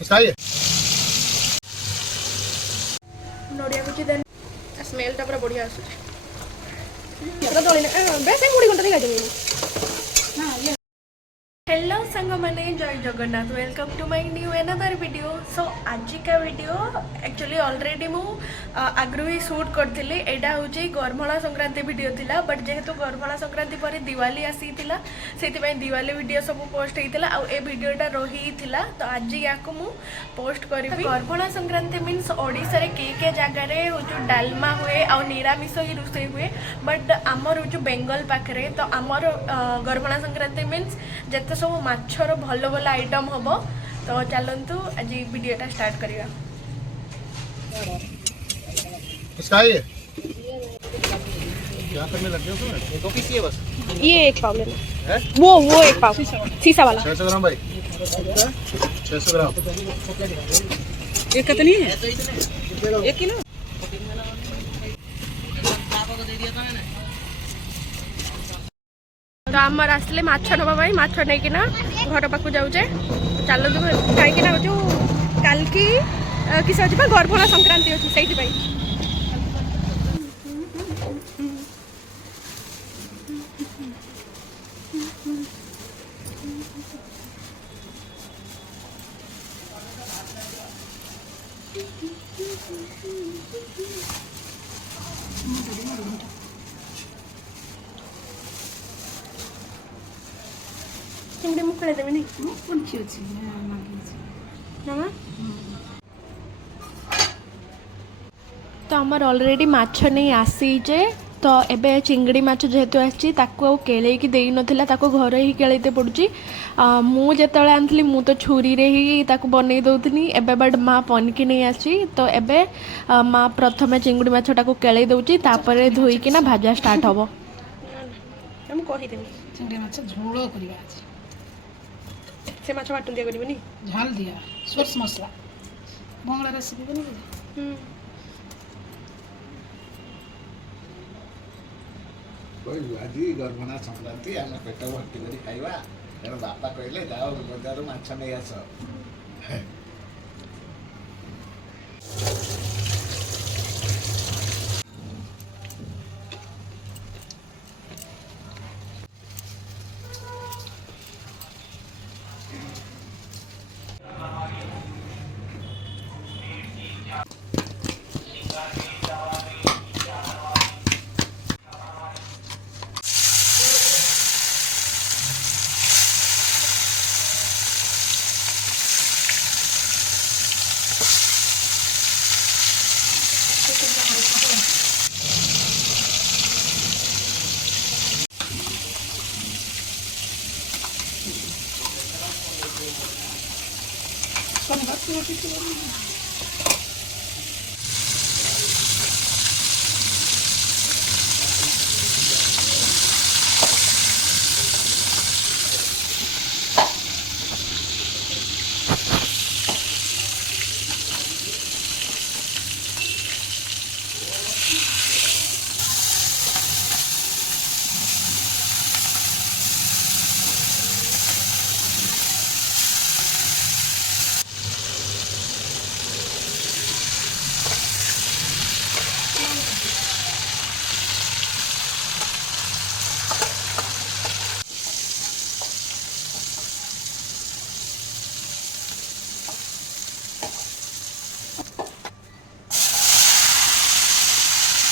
नड़िया कुछ then smell टा पूरा बढ़िया आसुଛି केतरा तोली ना बेसे मुड़ी घंटा दिखा देबी हां हेलो संग मैंने जय Jagannath welcome to my new another video. So आज का वीडियो एक्चुअली ऑलरेडी मु आगु ही शूट करथिले एडा होची गरमला संक्रांति वीडियो थिला बट जेहेतु गरमला संक्रांति पर दिवाली आसी थिला सेति पय दिवाली वीडियो सब पोस्ट हेतिला आ ए वीडियोटा रही थिला तो आज याको मु पोस्ट करबी। गरमला संक्रांति मीन्स ओडिसा रे के जगह रे होचो डालमा हुए आ निरामिष ही रोसई हुए बट आमर होचो बेंगल पाखरे तो आमर गरमला संक्रांति मीन्स जते सब माछर भल भल आइटम हम तो चलतु आज वीडियोटा स्टार्ट करिया। क्या करने लग गए हो? ये 2 पीस ही है बस। ये एक पाव लेना है? वो एक पाव शीशा वाला 600 ग्राम भाई 600 ग्राम एक कितनी है? 1 किलो तो आमर आसले माछ नवा भाई माछ नहीं कि ना घर पाखु जाऊे चलो कहीं जो कल की किस अच्छी गरभला संक्रांति अच्छी से चिंगड़ी मुखड़े देवे नहीं कौन छी अछि ना तो आमर ऑलरेडी माछ नहीं आसी जे तो एबे चिंगड़ी माछ जेहेतु आसी ताको केले की देई नथिला ताको घर ही केलेते पड़ुची मु जेतले आनथली मु तो छुरी रे ही ताको बनै दउतनी एबे बड मां पनकी नहीं आसी तो एबे मां प्रथमे चिंगड़ी माछ ताको केले दउची तापरे धोई कि ना भाजा स्टार्ट हबो। हम कहि देबी चिंगड़ी माछ झोल करिया अछि से माछ बाटुंदिया करबनी झाल दिया सोर्स मसला बंगला रेसिपी बनी कोई आजी गरमना संक्रांति हम पेट भर्ती करी खाइबा तेरे बापा कहले जाओ बजार माछ नै आस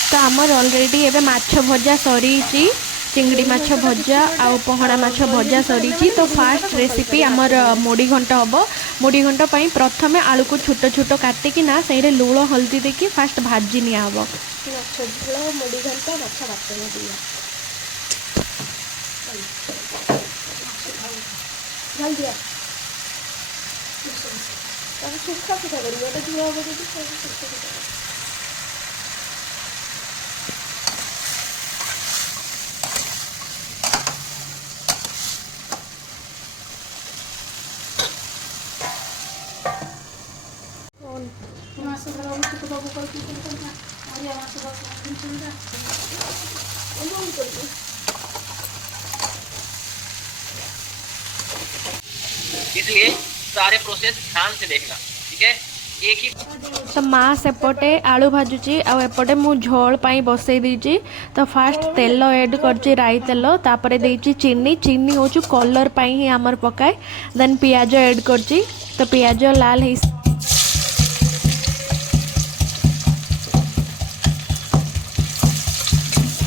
तो आमर ऑलरेडी एबे माछ भजा सरी चिंगड़ी माछ भजा आ पहड़ा माछ भजा सरी तो फास्ट रेसिपी आमर मुड़ी घंट हम मुड़ी घंट पर प्रथम आलू को छोट छोट काटिकी ना से लुण हल्दी देकी फास्ट भाजी नि हम मुड़ी घंट दिया सुखा सुखा कर इसलिए सारे प्रोसेस ध्यान से देखना, ठीक है। एक ही तो माँ सेपटे आलू भाजुची आ एपटे मु झोल पाई बसई देछि। तो फास्ट तेल ऐड करछि राई तेल, तापरे देछि चीनी। चीनी होछु कलर पाई ही हमर पकाए। देन पियाज ऐड करछि। तो पियाज लाल हे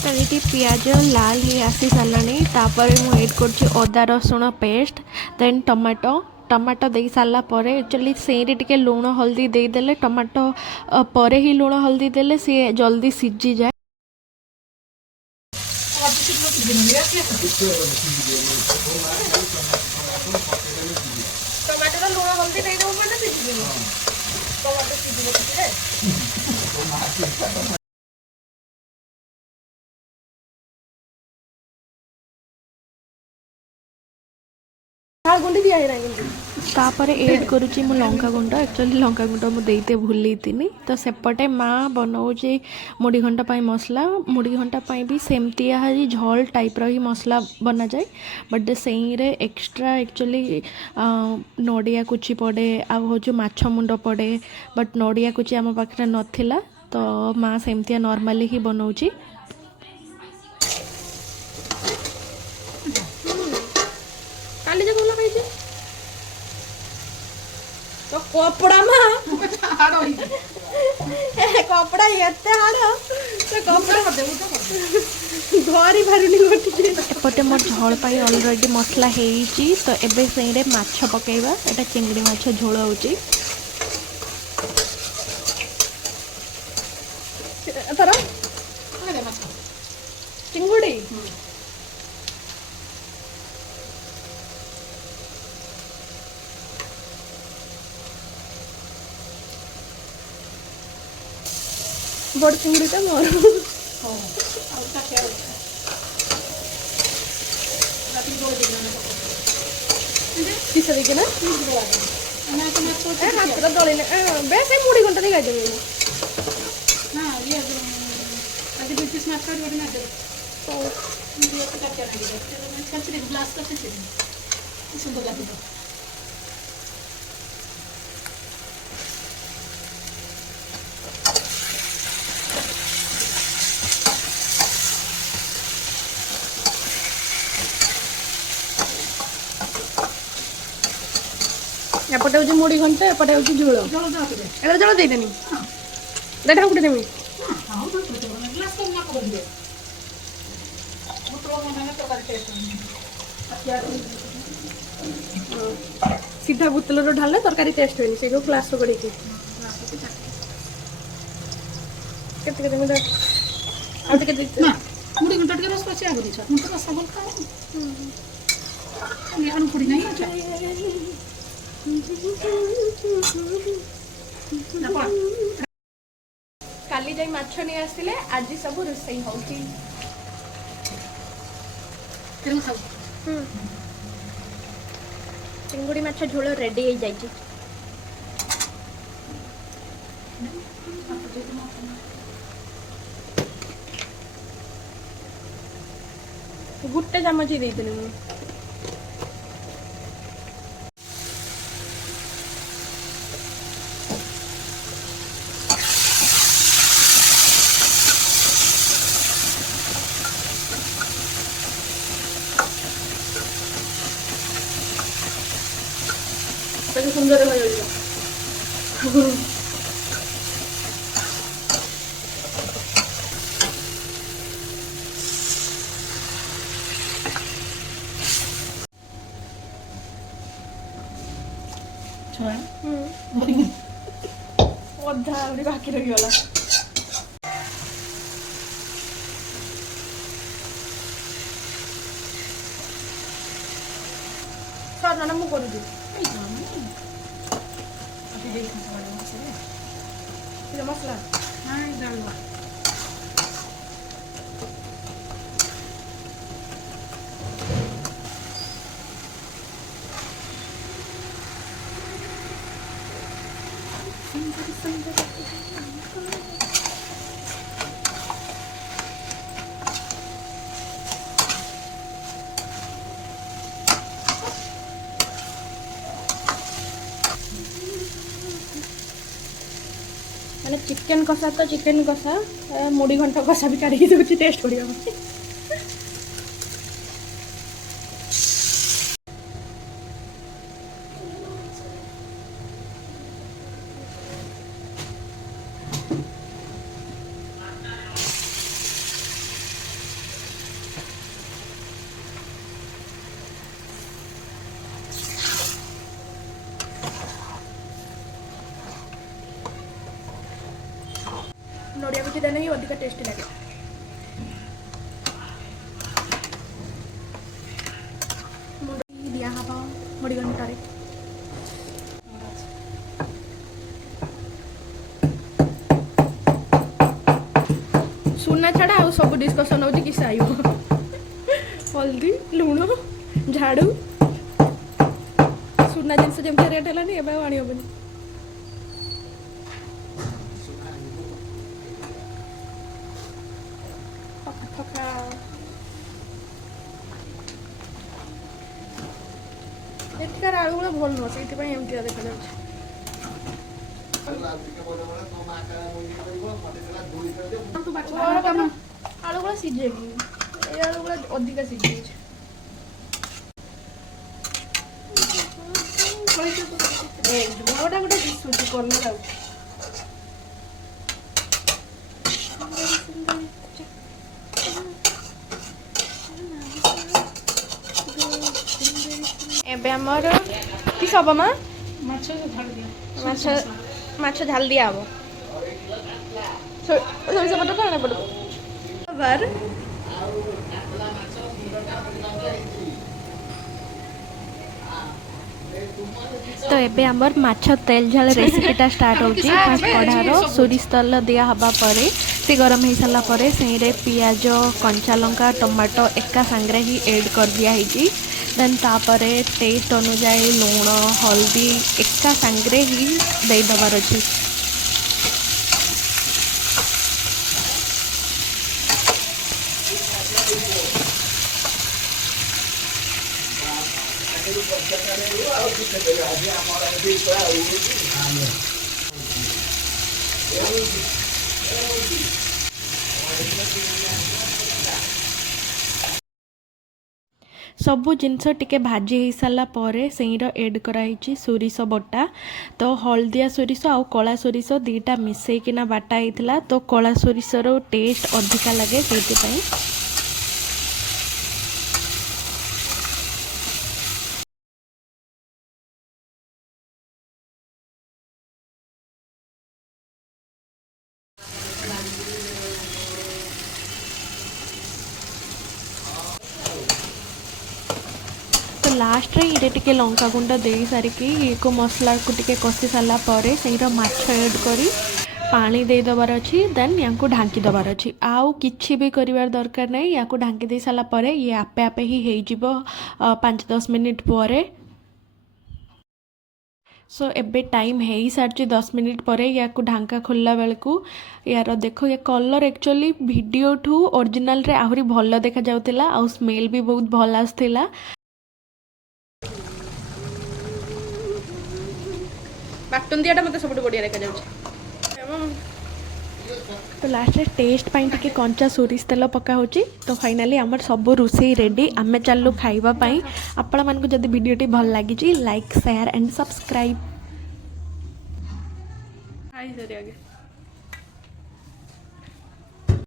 तो ये पियाज लाल ही आसी सारानी। तापर मु ऐड करछि अदा रसुण पेस्ट, देन टमाटो। टमाटो दे सारा पर एक्चुअली सेरे टिके लुण हल्दी देदेले, टमाटो पर ही लुण हल्दी देले सी जल्दी सीझी जाए। टमाटो लुण हल्दी दे दो माने सीझी जीवो। टमाटो सीझी किछे तापर एड करुच्ची मु लंका गुंड। एक्चुअली लंका गुंड मु देते भूली थी। तो सेपटे माँ बनाऊे मुड़ी घंटा पाई मसला। मुड़ी घंटा पाई भी सेमती ही झोल टाइप रो ही मसला बना जाए, बट से एक्स्ट्रा एक्चुअली नड़िया कुची पड़े आउ माछ मुंड पड़े, बट नड़िया कुची आम पाखे नाला। तो माँ सेमती नॉर्मली ही बनाऊँगी। काली जो बोला कहीं तो कपड़ा माँ कपड़ा एते हाड़ तो कपड़ा घरी भारुनी गोटी। एपटे मोर झोल पाई ऑलरेडी मसला हेइची। तो एबे सेरे माछ पकेइबा। एटा चिंगड़ी माछ झोल होची। एथरा चिंगुड़ी बड़ चिंगड़ीटा मोर किसे देखे ना हाथ दौड़े बेस मुड़ी घंटा नहीं खाई सुंदर लगे एपटे हूँ मुड़ी घंटा, एपटे हूँ झोल। एटा जल देदेनी देखा कुटे देमी सीधा बुतल ढाल तरकारी टेस्ट हुए से ग्लास गड़े मुड़ी घंटा टे रस पचे आगे दीछ मुझे रस बोल खाओ ये अनु पुड़ी नहीं अच्छा काली जाई माछ नहीं आसिले आज सब रोसई होउची। तेरे खाओ चिंगुड़ी माछ झोल रेडी हो जाइए। गुटे चामच ही देती मुझे। सुंदर हो जाएगा। अधा बाकी रही वाला सर ना मुझे कर मसला ମାନେ ଚିକେନ୍ କଷା ତ ଚିକେନ୍ କଷା ମୁଢ଼ି ଘଣ୍ଟ କଷା ବି କାଢ଼ିକି ଦେଉଛି ଟେଷ୍ଟ କରିବା ପାଇଁ। नड़िया भी देने ही अधिक टेस्टी लगे। दिया हवा मुड़ी घंटारे सुना छाड़ा आ सब डिस्कसन हो कि साइब हल्दी लुण झाड़ू सुना जिनस जमी रेट है आनी हेनी एठिकार आलू गुड़ा भल नुह से एमती देखा जाए आलू गुड़ा सीझे कि आलू गुड़ा अधिका सीझे झोलटा गोटे दिशुची कलर आ एबे हमर कि सब मा माछ झाल दिया हबो सोरिष पट कण पड़ बार तो एबे हमर माछ तेल झाल रेसिपीटा स्टार्ट होची फर्स्ट कढ़ार सोरिष तेल दिया हबा परे से गरम हो सारा परे सेरे पियाज कंचा लंका टमाटो एका सांगरे ही ऐड कर दिया है देन तापरे टेस्ट अनुजाई लुण हल्दी एका सांगरे ही दे दबार अछि सबू जिनस टिके भाजी हो सारा परे सेईर एड कराई सोरिष बटा तो हलदिया सोरिष आउ कला सोरिष दीटा मिसेकिना बाटा होता तो कला सोरिषर टेस्ट अधिका लगे से लास्ट रे ये टिके लंका गुंड दे सारिकी ये को मसला को टिके कषि सारा परे सेईर माछ ऐड करी पानी दे दबार अछि देन याको ढांकी दबार अछि आउ किछि भी करिवार दरकार नै याको ढांकी दे साला परे ये आपे आपे ही हेई जिवो 5-10 मिनिट परे सो एबे टाइम है सारी 10 मिनिट पर या ढांका खोलला बेल को यार देखो ये कलर एक्चुअली वीडियो ठू ओरिजिनल रे आहुरी भल देखा जाउतिला आ स्मेल भी बहुत भल आस्थिला बाटुंदियाटा मते सबटु बढ़िया देखा जाउछ तो लास्ट रे टेस्ट पाई टिके कंचा सोरिष तेल पका होची तो फाइनली हमर सब रोसई रेडी आमे चालू खाइबा पाई आपण मानको जदी वीडियोटी भल लागी लाइक शेयर एंड सब्सक्राइब हाय सरी आगे